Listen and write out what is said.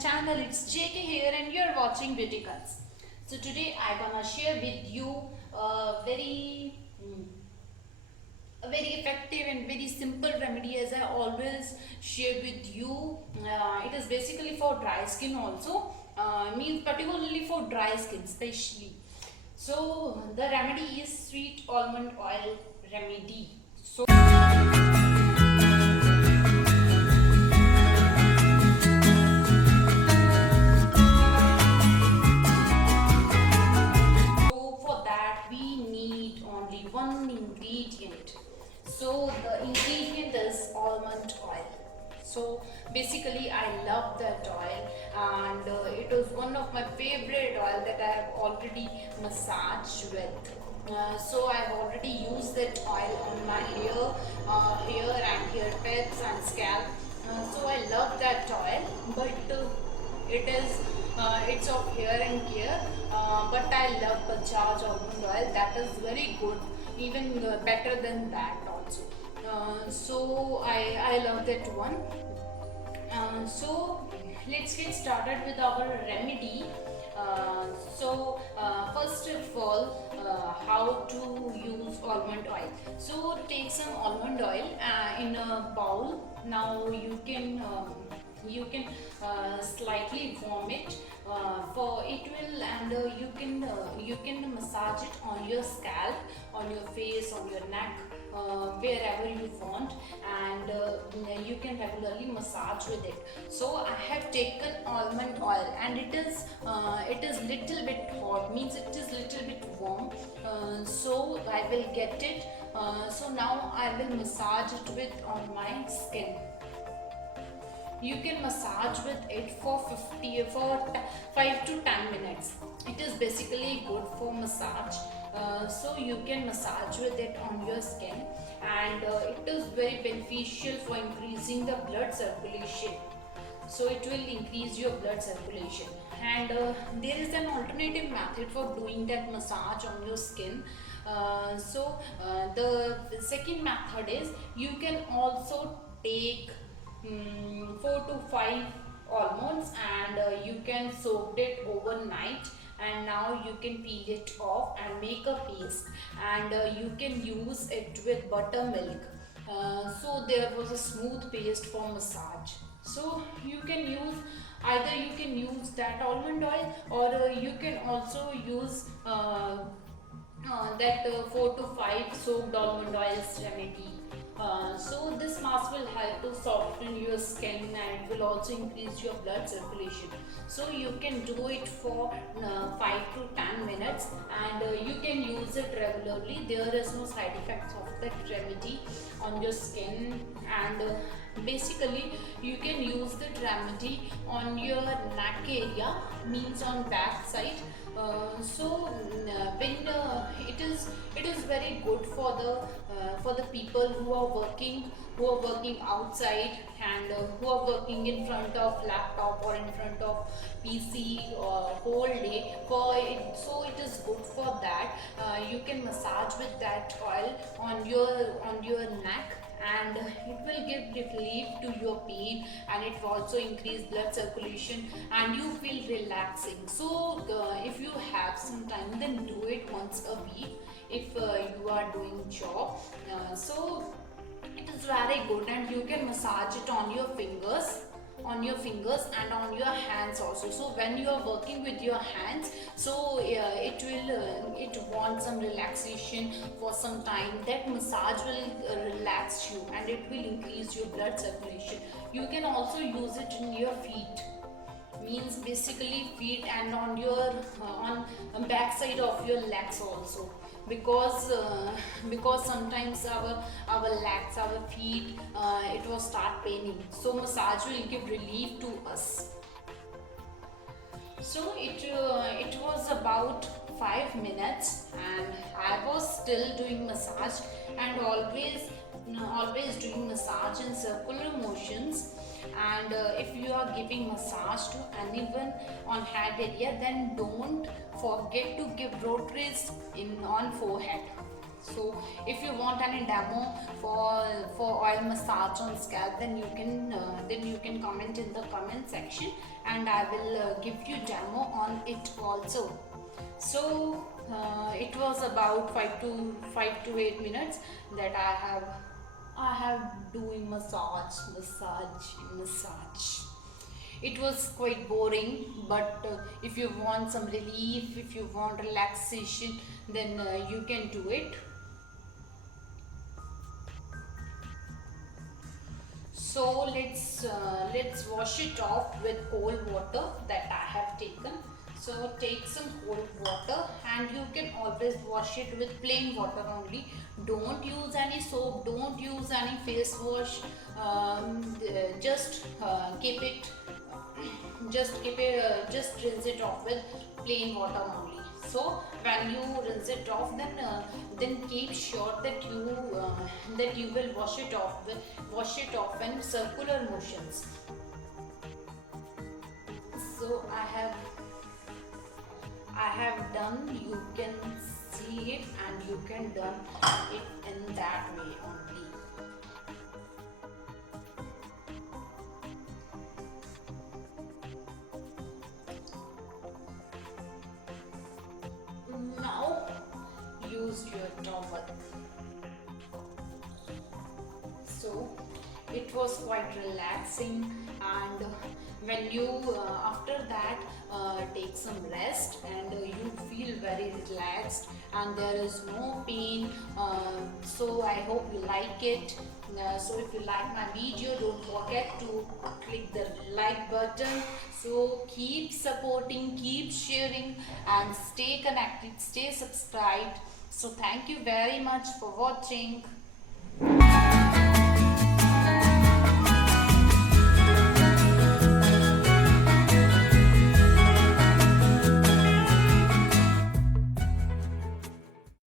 channel. It's JK here and you're watching Beauty Cuts. So today I'm gonna share with you a very effective and very simple remedy, as I always share with you. It is basically for dry skin also, means particularly for dry skin especially. So the remedy is sweet almond oil remedy. So for that we need only one ingredient. So the ingredient is almond oil. So basically I love that oil, and it was one of my favorite oil that I have already massaged with. So I've already used that oil on my hair and hair tips and scalp. So I love that oil, but it's of hair and care. But I love Bajaj almond oil. That is very good, even better than that also. So I love that one. So let's get started with our remedy. First of all, how to use almond oil. So take some almond oil in a bowl. Now you can slightly warm it for it will, and you can massage it on your scalp, on your face, on your neck, wherever you want, and you can regularly massage with it. So I have taken almond oil, and it is little bit hot, means it is little bit warm. So I will get it. So now I will massage it with on my skin. You can massage with it for 5 to 10 minutes. It is basically good for massage. So you can massage with it on your skin, and it is very beneficial for increasing the blood circulation. So it will increase your blood circulation, and there is an alternative method for doing that massage on your skin. The second method is, you can also take 4 to 5 almonds, and you can soak it overnight, and now you can peel it off and make a paste, and you can use it with buttermilk. So there was a smooth paste for massage. So you can use, either you can use that almond oil, or you can also use that 4 to 5 soaked almond oils remedy. So this mask will help to soften your skin, and it will also increase your blood circulation. So you can do it for 5 to 10 minutes, and you can use it regularly. There is no side effects of that remedy on your skin, and basically you can use that remedy on your neck area, means on back side. When it is very good for the people who are working outside, and who are working in front of laptop or in front of PC whole day. So it is good for that. You can massage with that oil on your neck, and it will give relief to your pain, and it will also increase blood circulation, and you feel relaxing. So if you have some time, then do it once a week if you are doing job. So it is very good, and you can massage it on your fingers and on your hands also. So when you are working with your hands, so it wants some relaxation for some time. That massage will relax you, and it will increase your blood circulation. You can also use it in your feet, means basically feet, and on your on back side of your legs also, because sometimes our legs, our feet, it will start paining. So massage will give relief to us. So it was about 5 minutes, and I was still doing massage, and always doing massage in circular motions. And if you are giving massage to anyone on head area, then don't forget to give rotaries in on forehead. So if you want any demo for oil massage on scalp, then you can comment in the comment section, and I will give you demo on it also. So it was about 5 to 8 minutes that I have doing massage. It was quite boring, but if you want some relief, if you want relaxation, then you can do it. So let's wash it off with cold water that I have taken. So take some cold water, and you can always wash it with plain water only. Don't use any soap, don't use any face wash. Just keep it just rinse it off with plain water only. So when you rinse it off, then keep sure that you will wash it off in circular motions. So I have done. You can see it, and you can done it in that way only. Now use your towel. So it was quite relaxing, and when you after that take some rest, and you feel very relaxed, and there is no pain. So I hope you like it. So if you like my video, don't forget to click the like button. So keep supporting, keep sharing, and stay connected, stay subscribed. So thank you very much for watching.